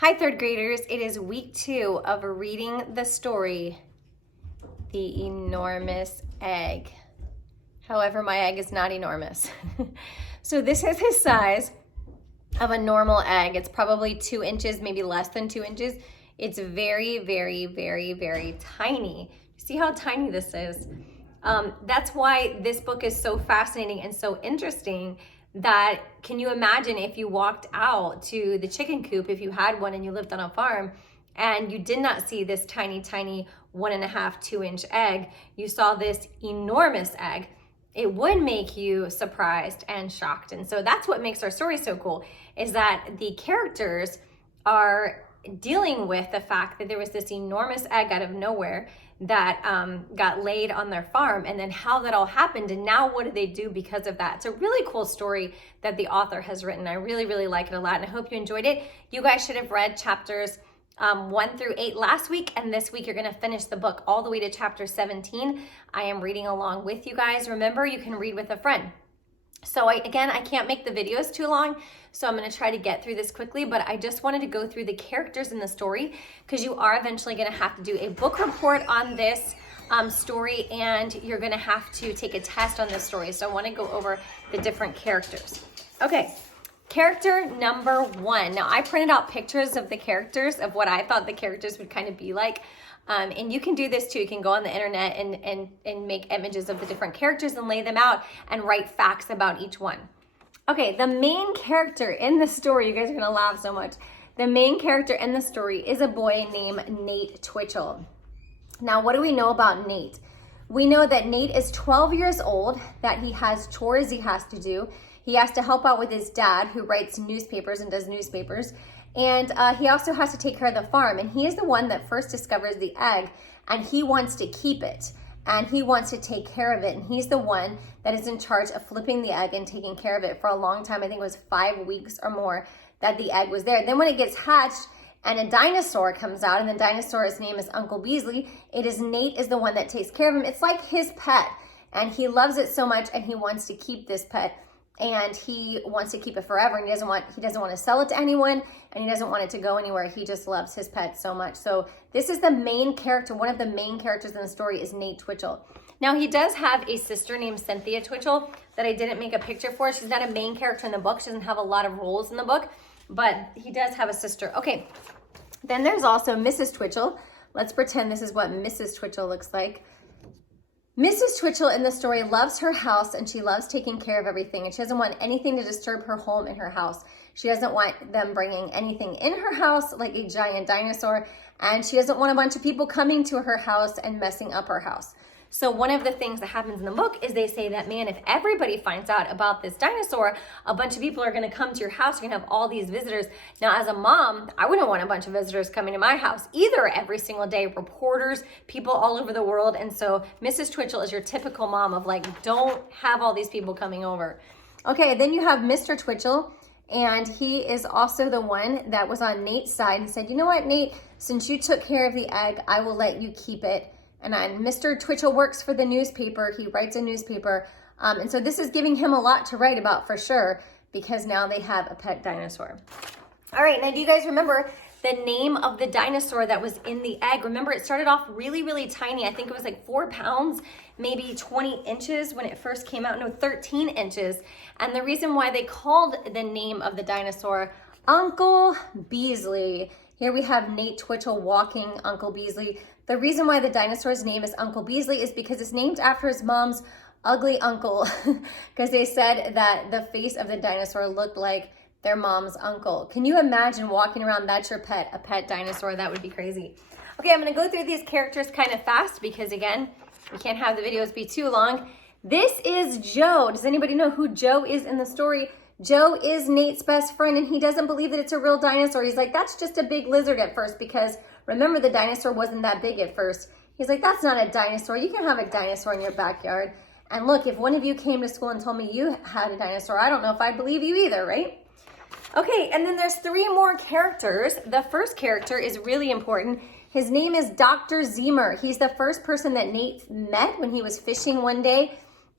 Hi, third graders. It is week 2 of reading the story, The Enormous Egg. However, my egg is not enormous. So this is the size of a normal egg. It's probably 2 inches, maybe less than 2 inches. It's very, very, very, very tiny. See how tiny this is? That's why this book is so fascinating and so interesting. That can you imagine if you walked out to the chicken coop, if you had one and you lived on a farm and you did not see this tiny 1.5 2-inch egg, you saw this enormous egg, it would make you surprised and shocked. And so that's what makes our story so cool, is that the characters are dealing with the fact that there was this enormous egg out of nowhere that got laid on their farm, and then how that all happened, and now what do they do because of that. It's a really cool story that the author has written. I really, really like it a lot, and I hope you enjoyed it. You guys should have read chapters 1 through 8 last week, and this week you're going to finish the book all the way to chapter 17. I am reading along with you guys. Remember, you can read with a friend. So I can't make the videos too long, so I'm going to try to get through this quickly, but I just wanted to go through the characters in the story because you are eventually going to have to do a book report on this story, and you're going to have to take a test on this story. So I want to go over the different characters. Okay, character number 1. Now, I printed out pictures of the characters, of what I thought the characters would kind of be like. And you can do this too. You can go on the internet and make images of the different characters and lay them out and write facts about each one. Okay, the main character in the story, you guys are gonna laugh so much. The main character in the story is a boy named Nate Twitchell. Now, what do we know about Nate? We know that Nate is 12 years old, that he has chores he has to do. He has to help out with his dad, who writes newspapers and does newspapers. And he also has to take care of the farm. And he is the one that first discovers the egg, and he wants to keep it. And he wants to take care of it. And he's the one that is in charge of flipping the egg and taking care of it for a long time. I think it was 5 weeks or more that the egg was there. Then when it gets hatched and a dinosaur comes out, and the dinosaur's name is Uncle Beasley, Nate is the one that takes care of him. It's like his pet. And he loves it so much, and he wants to keep this pet. And he wants to keep it forever, and he doesn't want to sell it to anyone, and he doesn't want it to go anywhere. He just loves his pet so much. So this is the main character. One of the main characters in the story is Nate Twitchell. Now, he does have a sister named Cynthia Twitchell that I didn't make a picture for. She's not a main character in the book. She doesn't have a lot of roles in the book, but he does have a sister. Okay, then there's also Mrs. Twitchell. Let's pretend this is what Mrs. Twitchell looks like. Mrs. Twitchell in the story loves her house, and she loves taking care of everything, and she doesn't want anything to disturb her home and her house. She doesn't want them bringing anything in her house like a giant dinosaur, and she doesn't want a bunch of people coming to her house and messing up her house. So one of the things that happens in the book is they say that, man, if everybody finds out about this dinosaur, a bunch of people are going to come to your house. You're going to have all these visitors. Now, as a mom, I wouldn't want a bunch of visitors coming to my house either every single day. Reporters, people all over the world. And so Mrs. Twitchell is your typical mom of like, don't have all these people coming over. Okay, then you have Mr. Twitchell. And he is also the one that was on Nate's side and said, you know what, Nate, since you took care of the egg, I will let you keep it. And Mr. Twitchell works for the newspaper. He writes a newspaper. And so this is giving him a lot to write about for sure, because now they have a pet dinosaur. All right, now do you guys remember the name of the dinosaur that was in the egg? Remember, it started off really, really tiny. I think it was like 4 pounds, maybe 20 inches when it first came out. No, 13 inches. And the reason why they called the name of the dinosaur Uncle Beasley. Here we have Nate Twitchell walking Uncle Beasley. The reason why the dinosaur's name is Uncle Beasley is because it's named after his mom's ugly uncle, because they said that the face of the dinosaur looked like their mom's uncle. Can you imagine walking around, that's your pet, a pet dinosaur? That would be crazy. Okay, I'm going to go through these characters kind of fast because, again, we can't have the videos be too long. This is Joe. Does anybody know who Joe is in the story? Joe is Nate's best friend, and he doesn't believe that it's a real dinosaur. He's like, that's just a big lizard at first, because remember, the dinosaur wasn't that big at first. He's like, that's not a dinosaur. You can have a dinosaur in your backyard. And look, if one of you came to school and told me you had a dinosaur, I don't know if I'd believe you either, right? Okay, and then there's 3 more characters. The first character is really important. His name is Dr. Zemer. He's the first person that Nate met when he was fishing one day.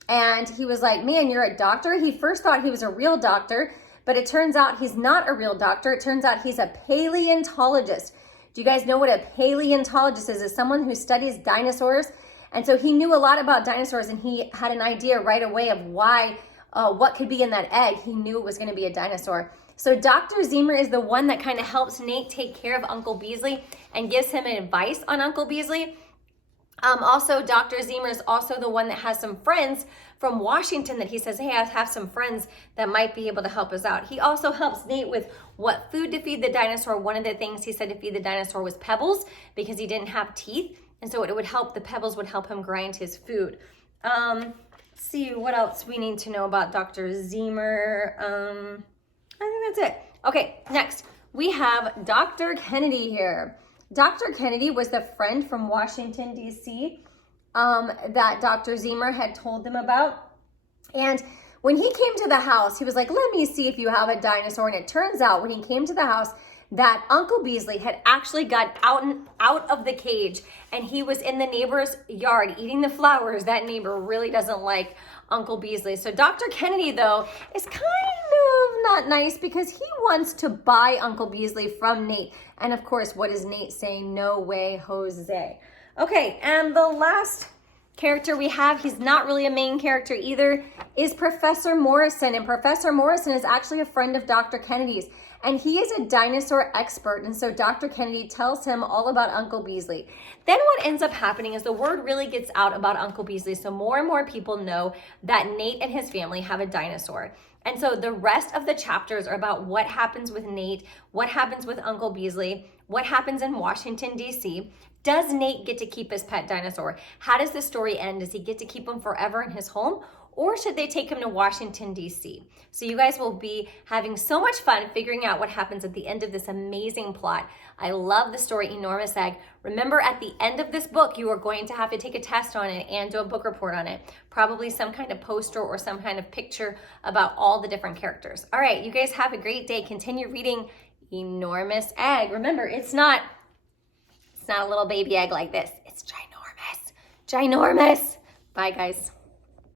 And he was like, man, you're a doctor? He first thought he was a real doctor, but it turns out he's not a real doctor. It turns out he's a paleontologist. Do you guys know what a paleontologist is? It's someone who studies dinosaurs. And so he knew a lot about dinosaurs, and he had an idea right away of why, what could be in that egg. He knew it was going to be a dinosaur. So Dr. Zemer is the one that kind of helps Nate take care of Uncle Beasley and gives him advice on Uncle Beasley. Also, Dr. Zemer is also the one that has some friends from Washington that he says, hey, I have some friends that might be able to help us out. He also helps Nate with what food to feed the dinosaur. One of the things he said to feed the dinosaur was pebbles because he didn't have teeth. And so it would help, the pebbles would help him grind his food. Let's see what else we need to know about Dr. Zemer. I think that's it. Okay, next we have Dr. Kennedy here. Dr. Kennedy was the friend from Washington, D.C. That Dr. Zemer had told them about. And when he came to the house, he was like, let me see if you have a dinosaur. And it turns out when he came to the house that Uncle Beasley had actually got out of the cage, and he was in the neighbor's yard eating the flowers. That neighbor really doesn't like Uncle Beasley. So Dr. Kennedy, though, is kind of not nice because he wants to buy Uncle Beasley from Nate. And of course, what does Nate say? No way, Jose. Okay, and the last character we have, he's not really a main character either, is Professor Morrison. And Professor Morrison is actually a friend of Dr. Kennedy's. And he is a dinosaur expert. And so Dr. Kennedy tells him all about Uncle Beasley. Then what ends up happening is the word really gets out about Uncle Beasley. So more and more people know that Nate and his family have a dinosaur. And so the rest of the chapters are about what happens with Nate, what happens with Uncle Beasley, what happens in Washington, D.C. Does Nate get to keep his pet dinosaur? How does the story end? Does he get to keep him forever in his home? Or should they take him to Washington, D.C.? So you guys will be having so much fun figuring out what happens at the end of this amazing plot. I love the story Enormous Egg. Remember, at the end of this book, you are going to have to take a test on it and do a book report on it. Probably some kind of poster or some kind of picture about all the different characters. All right, you guys have a great day. Continue reading Enormous Egg. Remember, it's not a little baby egg like this. It's ginormous. Ginormous. Bye, guys.